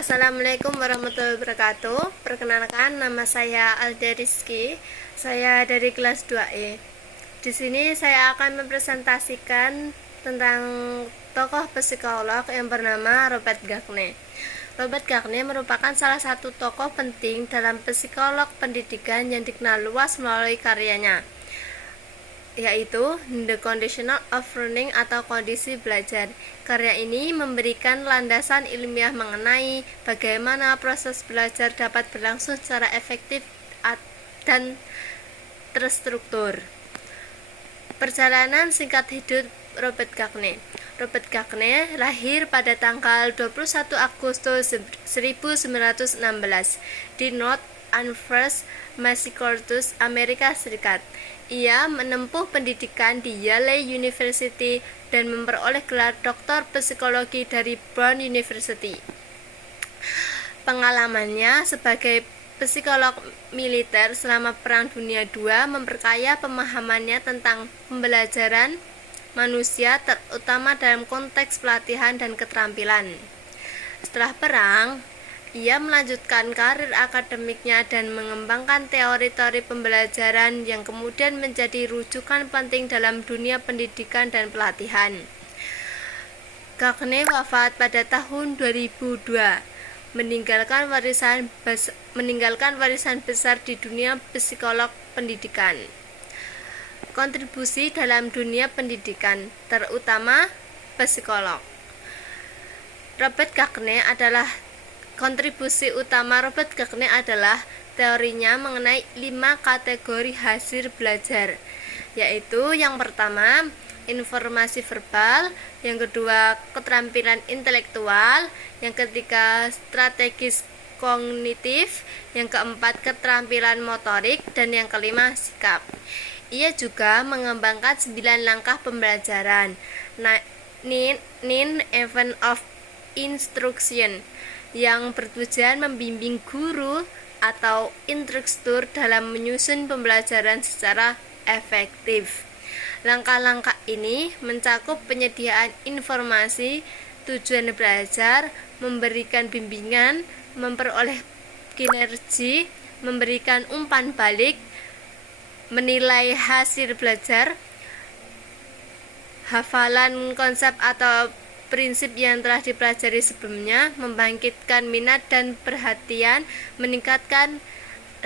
Assalamualaikum warahmatullahi wabarakatuh. Perkenalkan, nama saya Alda Rizky. Saya dari kelas 2E. Di sini saya akan mempresentasikan tentang tokoh psikolog yang bernama Robert Gagne. Robert Gagne merupakan salah satu tokoh penting dalam psikolog pendidikan yang dikenal luas melalui karyanya, yaitu The Condition of Learning atau kondisi belajar. Karya ini memberikan landasan ilmiah mengenai bagaimana proses belajar dapat berlangsung secara efektif dan terstruktur. Perjalanan singkat hidup Robert Gagne. Robert Gagne lahir pada tanggal 21 Agustus 1916 di North Anvers, Massachusetts, Amerika Serikat. Ia menempuh pendidikan di Yale University dan memperoleh gelar doktor psikologi dari Brown University. Pengalamannya sebagai psikolog militer selama Perang Dunia II memperkaya pemahamannya tentang pembelajaran manusia, terutama dalam konteks pelatihan dan keterampilan. Setelah perang, ia melanjutkan karir akademiknya dan mengembangkan teori-teori pembelajaran yang kemudian menjadi rujukan penting dalam dunia pendidikan dan pelatihan. Gagne wafat pada tahun 2002, meninggalkan warisan besar di dunia psikolog pendidikan. Kontribusi dalam dunia pendidikan, terutama psikolog. Kontribusi utama Robert Gagne adalah teorinya mengenai 5 kategori hasil belajar, yaitu yang pertama, informasi verbal, yang kedua, keterampilan intelektual, yang ketiga, strategis kognitif, yang keempat, keterampilan motorik, dan yang kelima, sikap. Ia juga mengembangkan 9 langkah pembelajaran, 9 Event of Instruction, yang bertujuan membimbing guru atau instruktur dalam menyusun pembelajaran secara efektif. Langkah-langkah ini mencakup penyediaan informasi, tujuan belajar, memberikan bimbingan, memperoleh kinergi, memberikan umpan balik, menilai hasil belajar, hafalan konsep atau prinsip yang telah dipelajari sebelumnya, membangkitkan minat dan perhatian, meningkatkan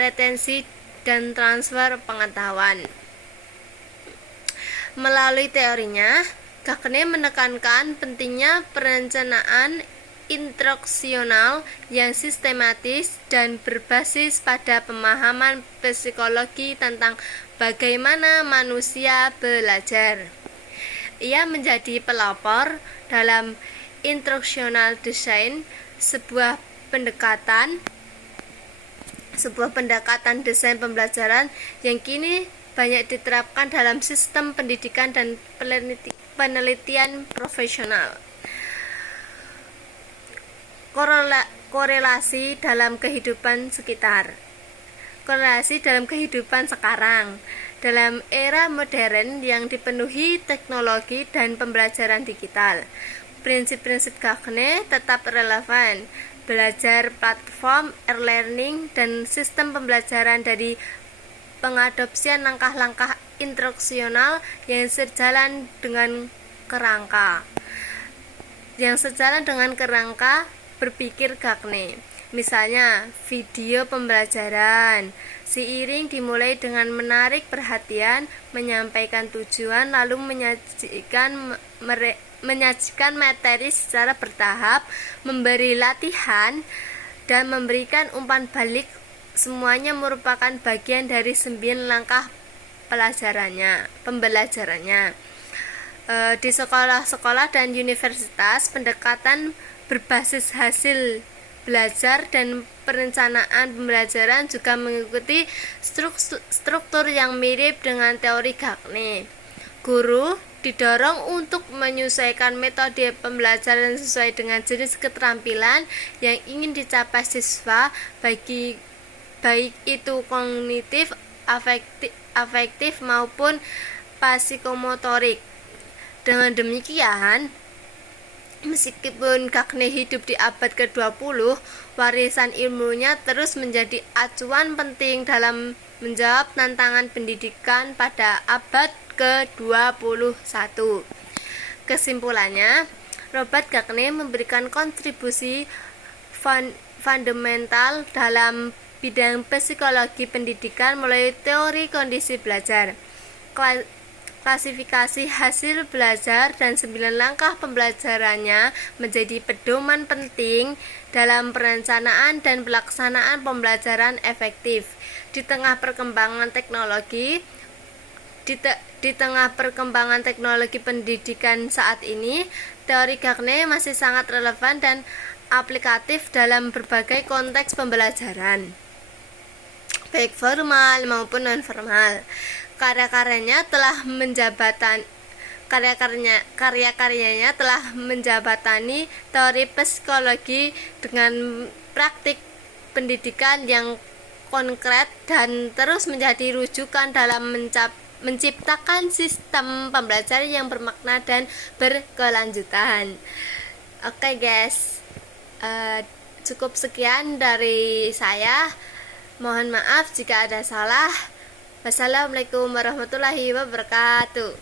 retensi dan transfer pengetahuan. Melalui teorinya, Gagne menekankan pentingnya perencanaan instruksional yang sistematis dan berbasis pada pemahaman psikologi tentang bagaimana manusia belajar. Ia menjadi pelopor dalam instructional design, sebuah pendekatan desain pembelajaran yang kini banyak diterapkan dalam sistem pendidikan dan penelitian profesional. Korelasi dalam kehidupan sekitar. Korelasi dalam kehidupan sekarang. Dalam era modern yang dipenuhi teknologi dan pembelajaran digital, prinsip-prinsip Gagne tetap relevan. Belajar platform, e-learning, dan sistem pembelajaran dari pengadopsian langkah-langkah instruksional yang sejalan dengan kerangka berpikir Gagne. Misalnya, video pembelajaran seiring dimulai dengan menarik perhatian, menyampaikan tujuan, lalu menyajikan materi secara bertahap, memberi latihan, dan memberikan umpan balik. Semuanya merupakan bagian dari 9 langkah pembelajarannya. Di sekolah-sekolah dan universitas, pendekatan berbasis hasil belajar dan perencanaan pembelajaran juga mengikuti struktur yang mirip dengan teori Gagne. Guru didorong untuk menyesuaikan metode pembelajaran sesuai dengan jenis keterampilan yang ingin dicapai siswa, baik itu kognitif, afektif maupun psikomotorik. Dengan demikian, Meskipun Gagne hidup di abad ke-20, warisan ilmunya terus menjadi acuan penting dalam menjawab tantangan pendidikan pada abad ke-21. Kesimpulannya, Robert Gagne memberikan kontribusi fundamental dalam bidang psikologi pendidikan mulai teori kondisi belajar, klasifikasi hasil belajar, dan 9 langkah pembelajarannya menjadi pedoman penting dalam perencanaan dan pelaksanaan pembelajaran efektif. Di tengah perkembangan teknologi pendidikan saat ini, teori Gagne masih sangat relevan dan aplikatif dalam berbagai konteks pembelajaran, baik formal maupun non-formal. Karya-karyanya telah menjabatani teori psikologi dengan praktik pendidikan yang konkret dan terus menjadi rujukan dalam menciptakan sistem pembelajaran yang bermakna dan berkelanjutan. Oke guys, cukup sekian dari saya. Mohon maaf jika ada salah. Wassalamualaikum warahmatullahi wabarakatuh.